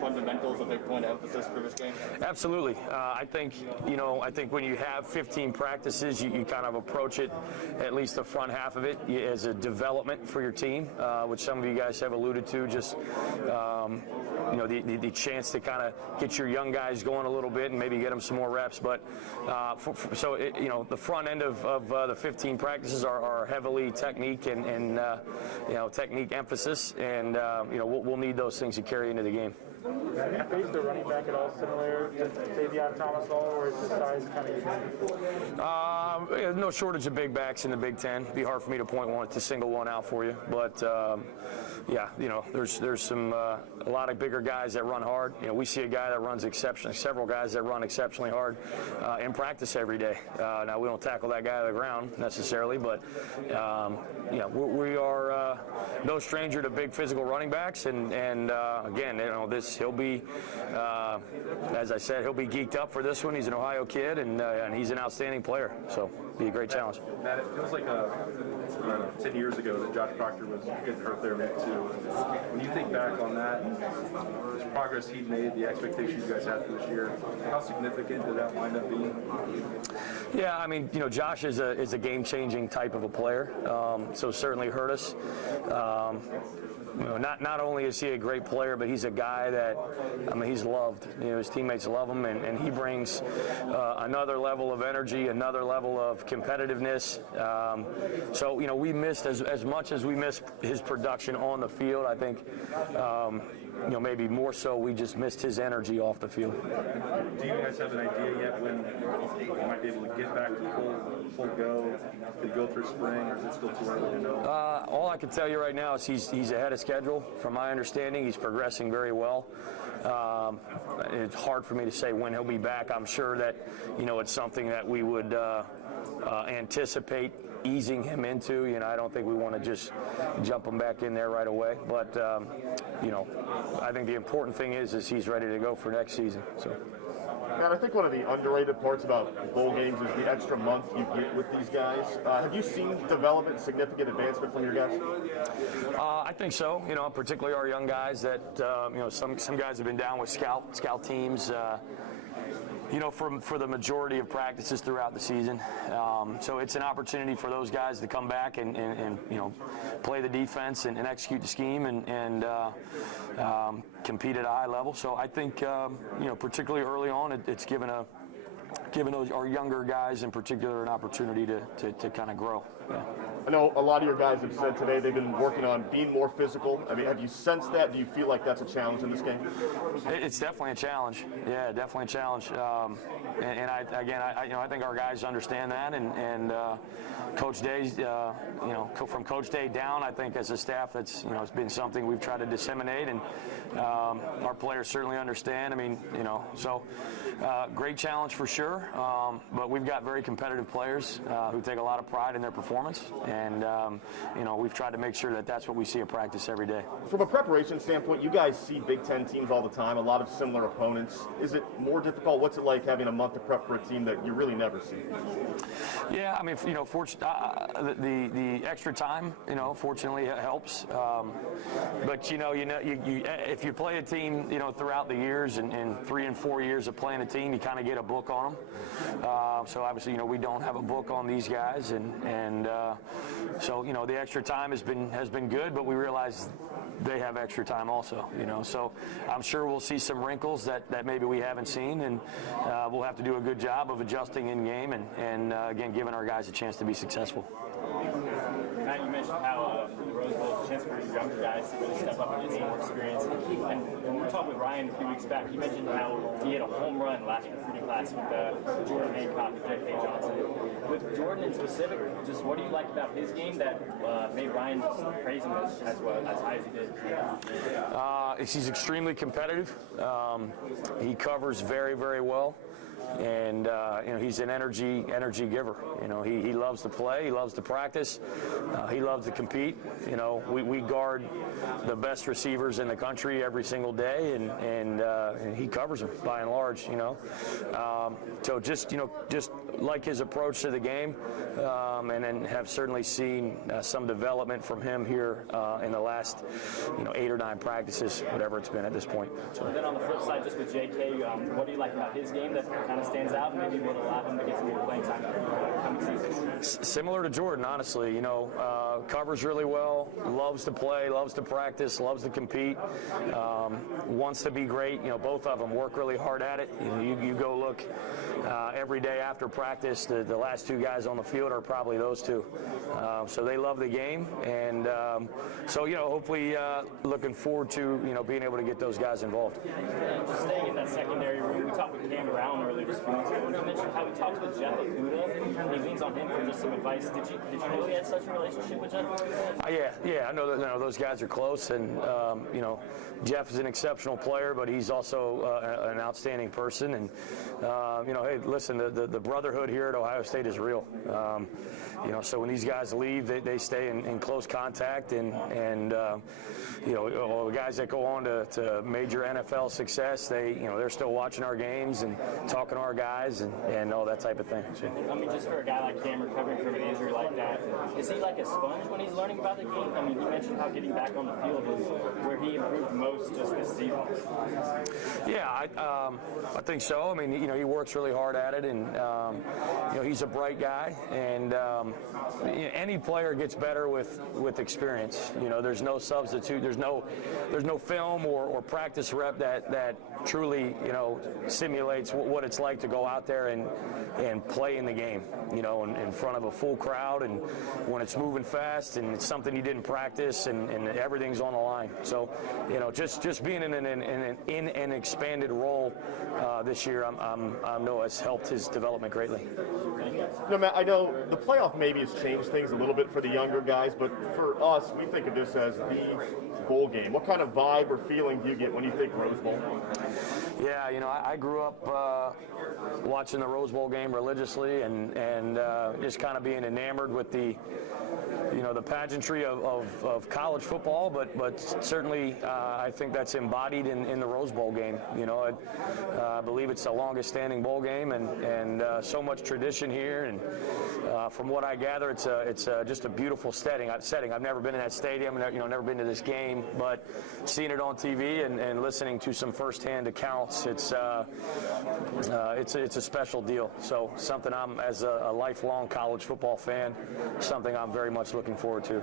fundamentals a big point of emphasis for this game? Absolutely. I think when you have 15 practices, you kind of approach it, at least the front half of it, as a development for your team, which some of you guys have alluded to. Just the chance to kind of get your young guys going a little bit and maybe get them some more reps. But the front end of the 15 practices are heavily technique and technique emphasis, and we'll need those things to carry into the game. Have you faced a running back at all similar to Davion Thomas, or is his size kind of no shortage of big backs in the Big Ten. It'd be hard for me to single one out for you, but there's some a lot of bigger guys that run hard. We see a guy that runs several guys that run exceptionally hard in practice every day. Now we don't tackle that guy to the ground necessarily, but we are no stranger to big physical running backs, and again, he'll be, as I said, he'll be geeked up for this one. He's an Ohio kid, and he's an outstanding player, so it'll be a great challenge. Matt, it feels like 10 years ago that Josh Proctor was getting hurt there too. When you think back on that, the progress he made, the expectations you guys had for this year, how significant did that wind up being? Yeah, I mean, Josh is a game-changing type of a player, so certainly hurt us. Not only is he a great player, but he's a guy that, he's loved. His teammates love him, and he brings another level of energy, another level of competitiveness. So, we missed, as much as we missed his production on the field, I think, maybe more so we just missed his energy off the field. Do you guys have an idea yet when you might be able to get back to full go? Did you go through spring, or is it still too early to know? All I can tell you right now is he's ahead of schedule. From my understanding, he's progressing very well. It's hard for me to say when he'll be back. I'm sure that, it's something that we would anticipate easing him into. I don't think we want to just jump him back in there right away. But, I think the important thing is he's ready to go for next season. So. Matt, I think one of the underrated parts about bowl games is the extra month you get with these guys. Have you seen development, significant advancement from your guys? I think so. Particularly our young guys that, some guys have been down with scout teams. For the majority of practices throughout the season. So it's an opportunity for those guys to come back and play the defense and execute the scheme and compete at a high level. So I think, particularly early on, it's given our younger guys in particular an opportunity to kind of grow. Yeah. I know a lot of your guys have said today they've been working on being more physical. Have you sensed that? Do you feel like that's a challenge in this game? It's definitely a challenge. Yeah, definitely a challenge. I think our guys understand that, and Coach Day, from Coach Day down, I think as a staff, it's been something we've tried to disseminate, and our players certainly understand. So great challenge for sure. But we've got very competitive players who take a lot of pride in their performance, and we've tried to make sure that that's what we see at practice every day. From a preparation standpoint, you guys see Big Ten teams all the time, a lot of similar opponents. Is it more difficult? What's it like having a month to prep for a team that you really never see? Yeah, the extra time, fortunately helps. But if you play a team, throughout the years and 3 and 4 years of playing a team, you kind of get a book on them. So obviously, we don't have a book on these guys, and so the extra time has been good, but we realize they have extra time also. So I'm sure we'll see some wrinkles that maybe we haven't seen, and we'll have to do a good job of adjusting in game and again giving our guys a chance to be successful. Matt, you mentioned how the Rose Bowl is a chance for younger guys to really step up and get some more experience. And when we were talking with Ryan a few weeks back, he mentioned how he had a home run last recruiting class with Jordan Hancock and J.K. Johnson. With Jordan in specific, just what do you like about his game that made Ryan praise him as high as he did? He's extremely competitive. He covers very, very well. and you know, he's an energy giver. You know, he loves to play, he loves to practice, he loves to compete. You know, we guard the best receivers in the country every single day, and he covers them by and large. You know, so just like his approach to the game, and then have certainly seen some development from him here in the last 8 or 9 practices, whatever it's been at this point. So. And then on the flip side, just with J.K., what do you like about his game that kind of stands out and maybe would allow him to get some more playing time coming seasons? Similar to Jordan, honestly. You know, covers really well, loves to play, loves to practice, loves to compete, wants to be great. You know, both of them work really hard at it. You go look every day after practice, the last 2 guys on the field are probably those 2. So they love the game, and so hopefully looking forward to being able to get those guys involved. And just staying in that secondary room, we talked with Cam Brown earlier just a few weeks ago, and you mentioned how he talks with Jeff Okudah, and he leans on him for just some advice. Did you know he had such a relationship with Jeff? Yeah, I know that those guys are close, and Jeff is an exceptional player, but he's also an outstanding person. And hey, listen, the brotherhood here at Ohio State is real. So when these guys leave, they stay in close contact, and the guys that go on to major NFL success, they're still watching our games and talking to our guys and all that type of thing. So. I mean, just for a guy like Cam recovering from an injury like that, is he like a sponge when he's learning about the game? I mean, you mentioned how getting back on the field is where he improved most just this season. Yeah, I think so. I mean, he works really hard at it, and he's a bright guy, and any player gets better with experience. There's no substitute. There's no film or practice rep that truly simulates what it's like to go out there and play in the game. In front of a full crowd, and when it's moving fast, and it's something you didn't practice, and everything's on the line. So, just being in an expanded role this year, I know has helped his development greatly. Matt, I know the playoff maybe has changed things a little bit for the younger guys, but for us, we think of this as the bowl game. What kind of vibe or feeling do you get when you think Rose Bowl? Yeah, I grew up watching the Rose Bowl game religiously, and just kind of being enamored with the pageantry of college football, but certainly I think that's embodied in the Rose Bowl game. I believe it's the longest standing bowl game, and so much tradition here, and from what I gather, it's just a beautiful setting. I've never been in that stadium, never been to this game, but seeing it on TV and listening to some firsthand accounts, it's a special deal. So something I'm, as a lifelong college football fan, something I'm very much looking forward to.